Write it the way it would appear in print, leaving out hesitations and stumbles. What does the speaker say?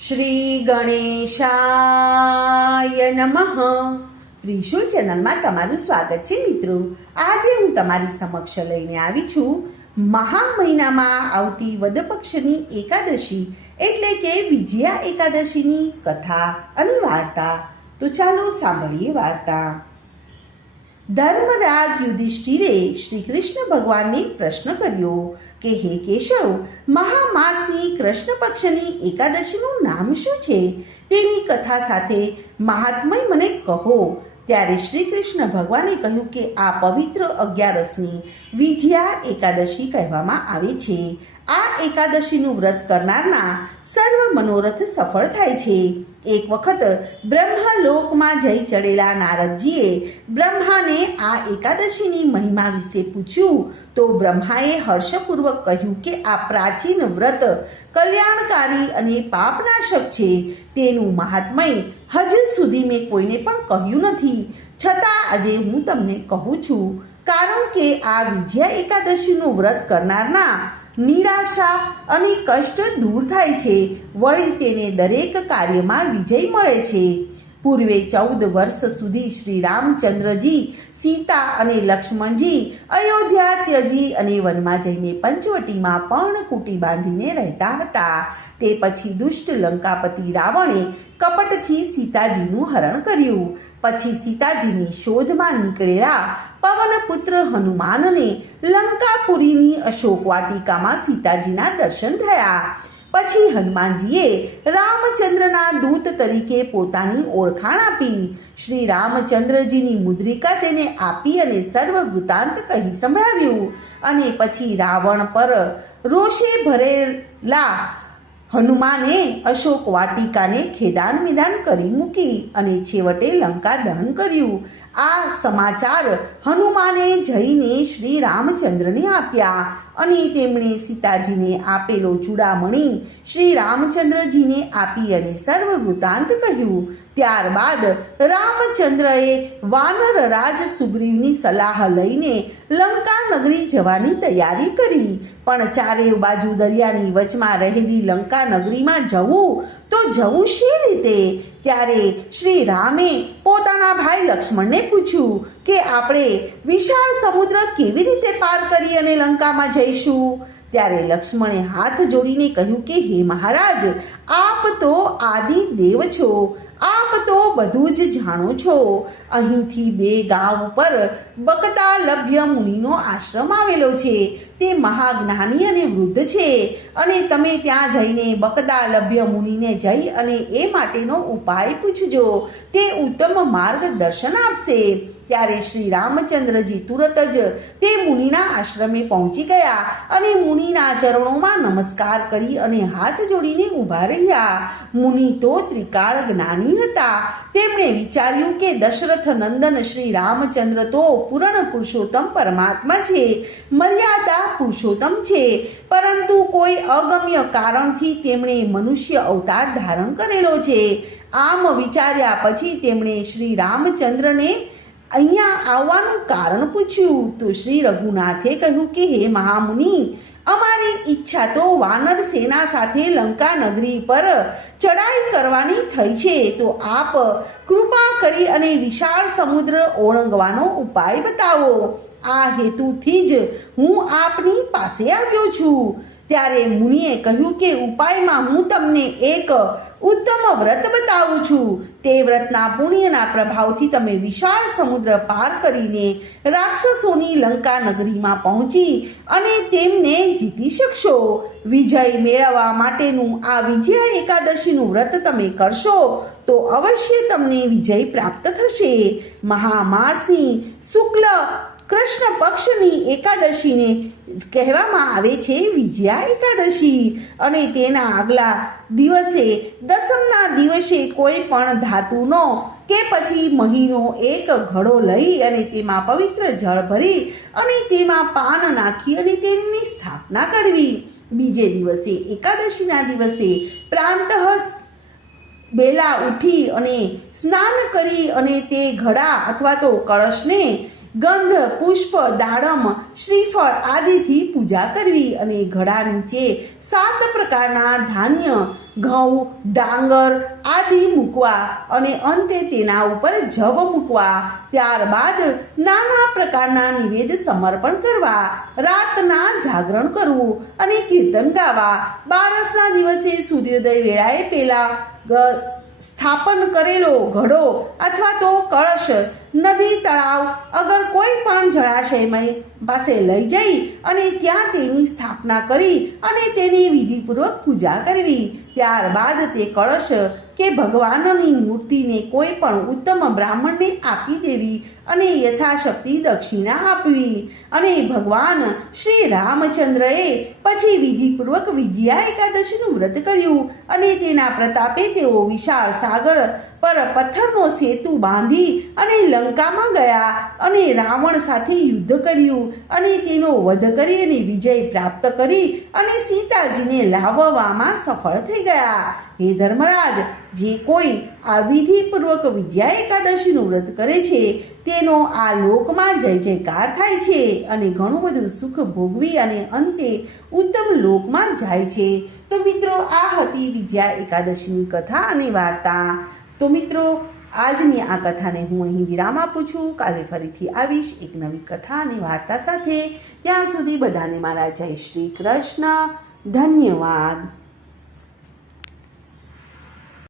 શ્રી ગણેશાય નમઃ. ત્રિશુલ ચેનલમાં તમારું સ્વાગત છે મિત્રો. આજે હું તમારી સમક્ષ લઈને આવી છું મહા મહિનામાં આવતી વદ પક્ષની એકાદશી એટલે કે વિજયા એકાદશીની કથા અને વાર્તા. તો ચાલો સાંભળીએ વાર્તા. ધર્મરાજ યુધિષ્ઠિરે શ્રી કૃષ્ણ ભગવાનને પ્રશ્ન કર્યો કે હે કેશવ, મહામાસની કૃષ્ણ પક્ષની એકાદશીનું નામ શું છે? તેની કથા સાથે મહાત્મય મને કહો. ત્યારે શ્રી કૃષ્ણ ભગવાને કહ્યું કે આ પવિત્ર અગિયારસની વિજયા એકાદશી કહેવામાં આવે છે. આ એકાદશીનું વ્રત કરનારના સર્વ મનોરથ સફળ થાય છે. એક વખત બ્રહ્મલોકમાં જઈ ચડેલા નારદજીએ બ્રહ્માને આ એકાદશીની મહિમા વિશે પૂછ્યું તો બ્રહ્માએ હર્ષપૂર્વક કહ્યું કે આ પ્રાચીન વ્રત કલ્યાણકારી અને પાપનાશક છે. તેનું મહાત્મય હજુ સુધી મેં કોઈને પણ કહ્યું નથી, છતાં આજે હું તમને કહું છું, કારણ કે આ વિજયા એકાદશીનું વ્રત કરનારના નિરાશા અને કષ્ટ દૂર થાય છે. વળી તેને દરેક કાર્યમાં વિજય મળે છે. પૂર્વે 14 વર્ષ સુધી શ્રી રામચંદ્રજી, સીતા અને લક્ષ્મણજી અયોધ્યા ત્યજી અને વનમાં જઈને પંચવટીમાં પર્ણકુટી બાંધીને રહેતા હતા. તે પછી દુષ્ટ લંકાપતિ રાવણે કપટથી સીતાજીનું હરણ કર્યું. પછી સીતાજીની શોધમાં નીકળેલા પવનપુત્ર હનુમાનને લંકાપુરીની અશોક વાટિકામાં સીતાજીના દર્શન થયા. પછી હનુમાનજીએ રામચંદ્રના દૂત તરીકે પોતાની ઓળખાણ આપી. શ્રી રામચંદ્રજીની મુદ્રિકા તેને આપી અને સર્વ વૃત્તાંત કહી સંભળાવ્યું. અને પછી રાવણ પર રોષે ભરેલા હનુમાને અશોક વાટિકાને ખેદાન મિદાન કરી મૂકી અને છેવટે લંકા દહન કર્યું. આ સમાચાર હનુમાને જઈને શ્રી રામચંદ્રને આપ્યા અને તેમણે સીતાજીને આપેલો ચૂડામણી શ્રી રામચંદ્રજીને આપી અને સર્વ વૃત્તાંત કહ્યું. ત્યારબાદ રામચંદ્રએ વાનરરાજ સુગ્રીવની સલાહ લઈને લંકા નગરી જવાની તૈયારી કરી. પણ ચારે બાજુ દરિયાની વચમાં રહેલી લંકા નગરીમાં જવું તો જવું શી રીતે? ત્યારે શ્રી રામે પોતાના ભાઈ લક્ષ્મણને પૂછ્યું કે આપણે વિશાળ સમુદ્ર કેવી રીતે પાર કરી અને લંકામાં જઈશું? ત્યારે લક્ષ્મણે હાથ જોડીને કહ્યું કે હે મહારાજ, આપ તો આદિ દેવ છો, આપ તો બધું જ જાણો છો. અહીંથી 2 ગાંવ પર બકદાલભ્ય મુનિનો આશ્રમ આવેલો છે. તે મહાજ્ઞાની અને વૃદ્ધ છે અને તમે ત્યાં જઈને બકદાલભ્ય મુનિને જઈ અને એ માટેનો ઉપાય પૂછજો. તે ઉત્તમ માર્ગદર્શન આપશે. ત્યારે શ્રી રામચંદ્રજી તુરત જ તે મુનિના આશ્રમે પહોંચી ગયા અને મુનિના ચરણોમાં નમસ્કાર કરી અને હાથ જોડીને ઊભા રહ્યા. મુનિ તો ત્રિકાળ જ્ઞાની હતા. તેમણે વિચાર્યું કે દશરથ નંદન શ્રી રામચંદ્ર તો પૂર્ણ પુરુષોત્તમ પરમાત્મા છે, મર્યાદા પુરુષોત્તમ છે, પરંતુ કોઈ અગમ્ય કારણથી તેમણે મનુષ્ય અવતાર ધારણ કરેલો છે. આમ વિચાર્યા પછી તેમણે શ્રી રામચંદ્રને અહીંયા આવવાનું કારણ પૂછ્યું તો શ્રી રઘુનાથે કહ્યું કે હે મહામુનિ, અમારી ઈચ્છા તો વાનર સેના સાથે લંકા નગરી પર ચડાઈ કરવાની થઈ છે. તો આપ કૃપા કરી અને વિશાળ સમુદ્ર ઓળંગવાનો ઉપાય બતાવો. આ હેતુથી જ હું આપની પાસે આવ્યો છું. ત્યારે મુનિએ કહ્યું કે ઉપાયમાં હું તમને એક ઉત્તમ વ્રત બતાવું છું. તે વ્રતના પુણ્યના પ્રભાવથી તમે વિશાળ સમુદ્ર પાર કરીને રાક્ષસોની લંકા નગરીમાં પહોંચી અને તેમને જીતી શકશો. વિજય મેળવવા માટેનું આ વિજયા એકાદશીનું વ્રત તમે કરશો તો અવશ્ય તમને વિજય પ્રાપ્ત થશે. મહામાસની શુક્લ કૃષ્ણ પક્ષની એકાદશીને કહેવામાં આવે છે વિજયા એકાદશી. અને તેના આગલા દિવસે દસમના દિવસે કોઈ પણ ધાતુનો કે પછી મહીનો એક ઘડો લઈ અને તેમાં પવિત્ર જળ ભરી અને તેમાં પાન નાખી અને તેની સ્થાપના કરવી. બીજે દિવસે એકાદશીના દિવસે પ્રાંતઃ બેલા ઉઠી અને સ્નાન કરી અને તે ઘડા અથવા તો કળશને ગંધ, પુષ્પ, દાડમ, શ્રીફળ આદિથી પૂજા કરવી અને ઘડા નીચે 7 પ્રકારના ધાન્ય, ઘઉં, ડાંગર આદિ મૂકવા અને અંતે તેના ઉપર જવ મૂકવા. ત્યારબાદ નાના પ્રકારના નિવેદ સમર્પણ કરવા, રાતના જાગરણ કરવું અને કીર્તન ગાવા. બારસના દિવસે સૂર્યોદય વેળાએ પેલા સ્થાપન કરેલો ઘડો અથવા તો કળશ નદી, તળાવ અગર કોઈ પણ જળાશયમાં પાસે લઈ જઈ અને ત્યાં તેની સ્થાપના કરી અને તેની વિધિપૂર્વક પૂજા કરવી. ત્યારબાદ તે કળશ કે ભગવાનની મૂર્તિને કોઈ પણ ઉત્તમ બ્રાહ્મણને આપી દેવી અને યથાશક્તિ દક્ષિણા આપવી. અને ભગવાન શ્રી રામચંદ્રએ પછી વિધિપૂર્વક વિજયા એકાદશીનું વ્રત કર્યું અને તેના પ્રતાપે તેઓ વિશાળ સાગર પર પથ્થરનો સેતુ બાંધી અને લંકામાં ગયા અને રાવણ સાથે યુદ્ધ કર્યું અને તેનો વધ કરી અને વિજય પ્રાપ્ત કરી અને સીતાજીને લાવવામાં સફળ થઈ ગયા. હે ધર્મરાજ, જે કોઈ આ વિધિપૂર્વક વિજયા એકાદશીનું વ્રત કરે છે તેનો આ લોકમાં જય જયકાર થાય છે અને ઘણું બધું સુખ ભોગવી અને અંતે ઉત્તમ લોકમાં જાય છે. તો મિત્રો, આ હતી વિજયા એકાદશીની કથા અને વાર્તા. તો મિત્રો, આજની આ કથાને હું અહીં વિરામ આપું છું. કાલે ફરીથી આવીશ એક નવી કથા અને વાર્તા સાથે. ત્યાં સુધી બધાને મારા જય શ્રી કૃષ્ણ. ધન્યવાદ.